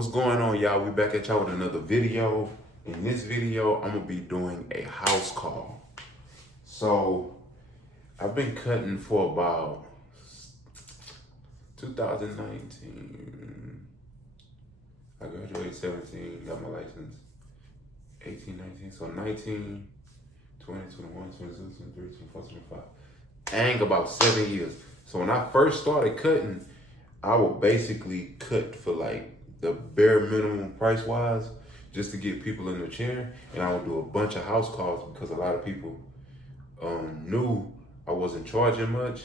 What's going on, y'all? We back at y'all with another video. In this video, I'm gonna be doing a house call. So I've been cutting for about 2019. I graduated 17, got my license 18, 19. So 19, 20, 21, 22, 23, 24, 25. Dang, about 7 years. So when I first started cutting, I would basically cut for like the bare minimum price wise just to get people in the chair. And I would do a bunch of house calls because a lot of people knew I wasn't charging much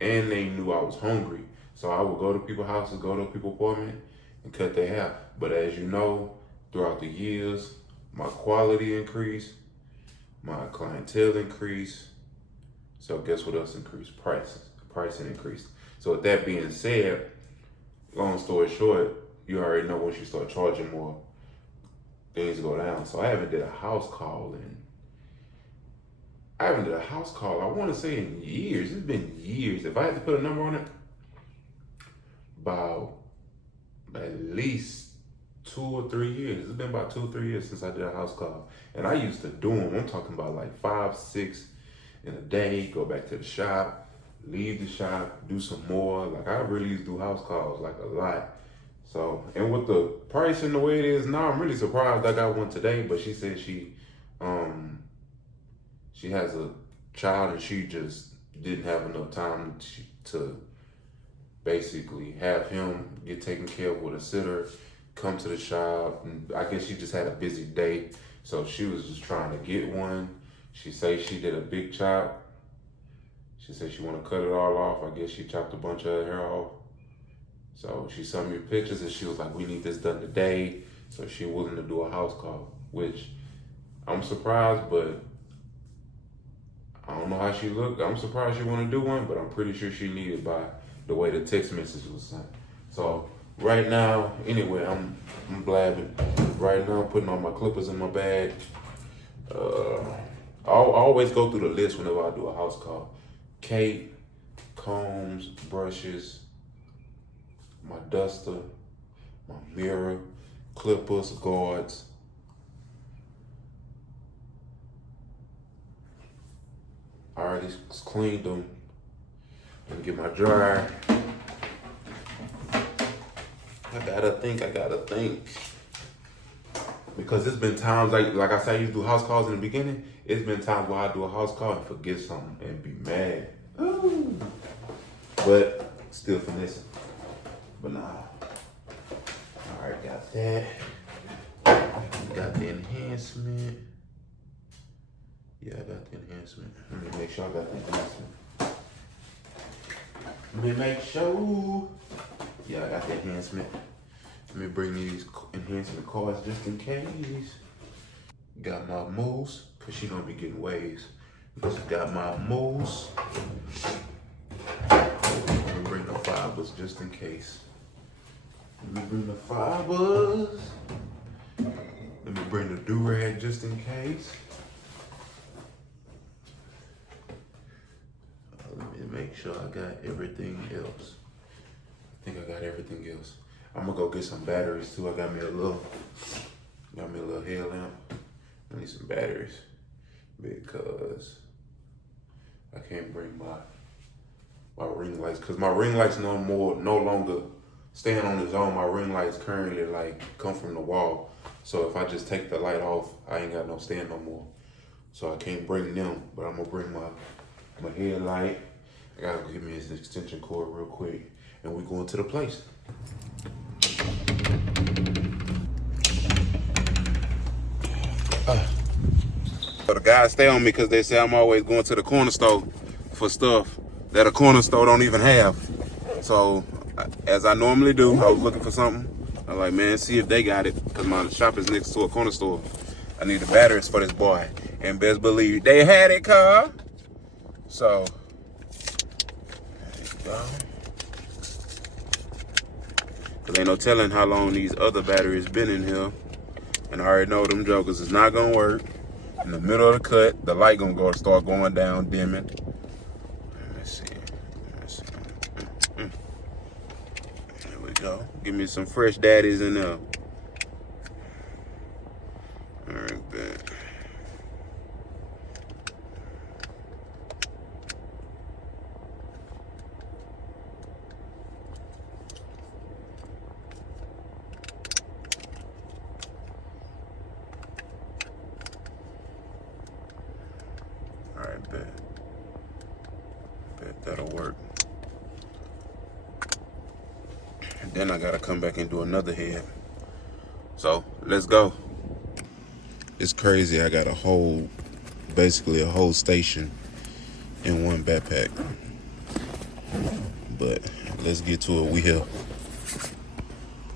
and they knew I was hungry. So I would go to people's houses, go to people's appointment and cut their hair. But as you know, throughout the years, my quality increased, my clientele increased. So guess what else increased? Pricing increased. So with that being said, long story short, you already know once you start charging more, things go down. So I haven't did a house call I want to say in years. It's been years. If I had to put a number on it, about at least 2 or 3 years. It's been about 2 or 3 years since I did a house call. And I used to do them. I'm talking about like 5, 6 in a day, go back to the shop, leave the shop, do some more. Like I really used to do house calls like a lot. So, and with the price and the way it is now, I'm really surprised I got one today, but she said she has a child and she just didn't have enough time to basically have him get taken care of with a sitter, come to the shop. And I guess she just had a busy day. So she was just trying to get one. She said she did a big chop. She said she want to cut it all off. I guess she chopped a bunch of her hair off. So she sent me pictures and she was like, we need this done today. So she willing to do a house call, which I'm surprised, but I don't know how she looked. I'm surprised she want to do one, but I'm pretty sure she needed by the way the text message was sent. So right now, anyway, I'm blabbing. Right now, I'm putting all my clippers in my bag. I always go through the list whenever I do a house call. Cape, combs, brushes, my duster, my mirror, clippers, guards. I already cleaned them. Let me get my dryer. I gotta think. Because it's been times, like I said, I used to do house calls in the beginning. It's been times where I do a house call and forget something and be mad. Ooh. But still finessing. But nah. Alright, got that. Got the enhancement. Yeah, I got the enhancement. Let me make sure I got the enhancement. Let me make sure. Yeah, I got the enhancement. Let me bring these enhancement cards just in case. Got my mousse, cause she gonna be getting waves. Just got my mousse. Let me bring the fibers just in case. Let me bring the fibers. Let me bring the do-rag just in case. Let me make sure I got everything else. I think I got everything else. I'm gonna go get some batteries too. I got me a little headlamp. I need some batteries because I can't bring my ring lights because my ring lights no longer stand on its own. My ring lights currently like come from the wall. So if I just take the light off, I ain't got no stand no more. So I can't bring them, but I'm gonna bring my headlight. I gotta go get me this extension cord real quick and we going to the place. So the guys stay on me because they say I'm always going to the corner store for stuff that a corner store don't even have. So as I normally do, I was looking for something. I'm like, man, see if they got it because my shop is next to a corner store. I need the batteries for this boy. And best believe they had it, car. So, there you go. Cause ain't no telling how long these other batteries been in here. And I already know them jokers is not gonna work. In the middle of the cut, the light gonna start going down, dimming. Let's see. There we go. Give me some fresh daddies in there. Then I gotta come back and do another head. So let's go. It's crazy. I got basically a whole station in one backpack. But let's get to it. We here.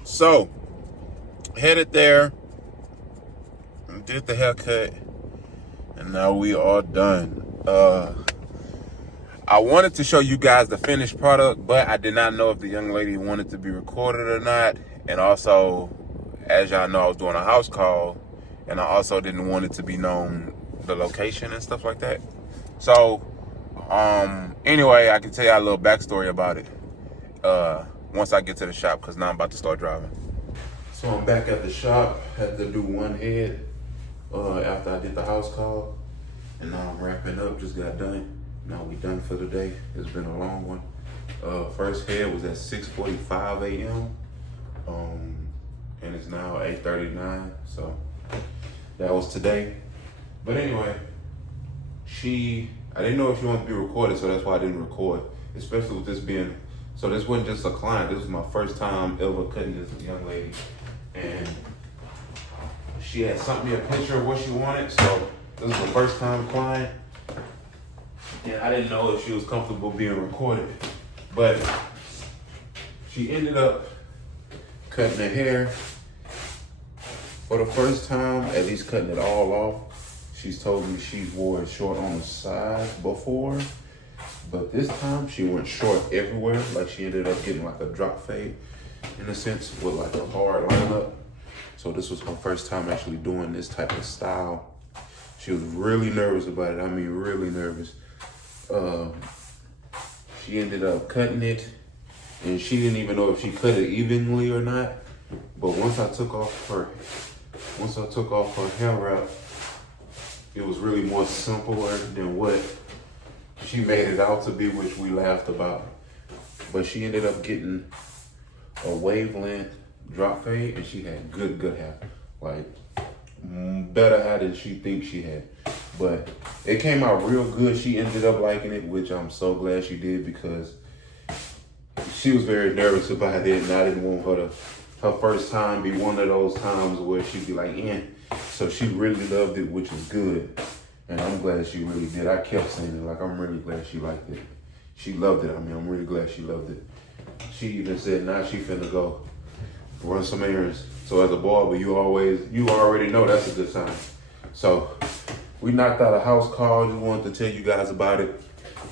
So headed there, did the haircut, and now we are done. I wanted to show you guys the finished product, but I did not know if the young lady wanted to be recorded or not. And also, as y'all know, I was doing a house call, and I also didn't want it to be known the location and stuff like that. So, anyway, I can tell y'all a little backstory about it once I get to the shop, because now I'm about to start driving. So I'm back at the shop. Had to do one head after I did the house call, and now I'm wrapping up. Just got done. Now we done for the day. It's been a long one. First head was at 6:45 a.m. And it's now 8:39. So that was today. But anyway, I didn't know if she wanted to be recorded, so that's why I didn't record. Especially with this being, so this wasn't just a client. This was my first time ever cutting this young lady, and she had sent me a picture of what she wanted. So this was the first time client. And I didn't know if she was comfortable being recorded, but she ended up cutting her hair for the first time, at least cutting it all off. She's told me she wore it short on the sides before, but this time she went short everywhere. Like she ended up getting like a drop fade in a sense with like a hard lineup. So this was her first time actually doing this type of style. She was really nervous about it. I mean, really nervous. She ended up cutting it, and she didn't even know if she cut it evenly or not. But once I took off her hair wrap, it was really more simpler than what she made it out to be, which we laughed about. But she ended up getting a wavelength drop fade, and she had good hair, like better hair than she thinks she had. But it came out real good. She ended up liking it, which I'm so glad she did, because she was very nervous about it, and I didn't want her first time be one of those times where she'd be like, So she really loved it, which is good. And I'm glad she really did. I kept saying it, like, I'm really glad she liked it. She loved it. I mean, I'm really glad she loved it. She even said, now she finna go run some errands. So as a barber, you already know that's a good sign. So we knocked out a house call. Just wanted to tell you guys about it.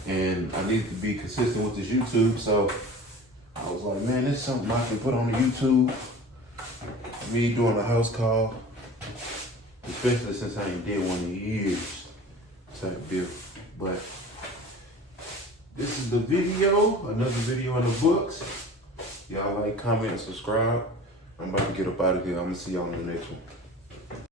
And I needed to be consistent with this YouTube. So I was like, man, this is something I can put on the YouTube. Me doing a house call. Especially since I ain't did one in years. Type deal. But this is the video. Another video in the books. Y'all like, comment, and subscribe. I'm about to get up out of here. I'm going to see y'all in the next one.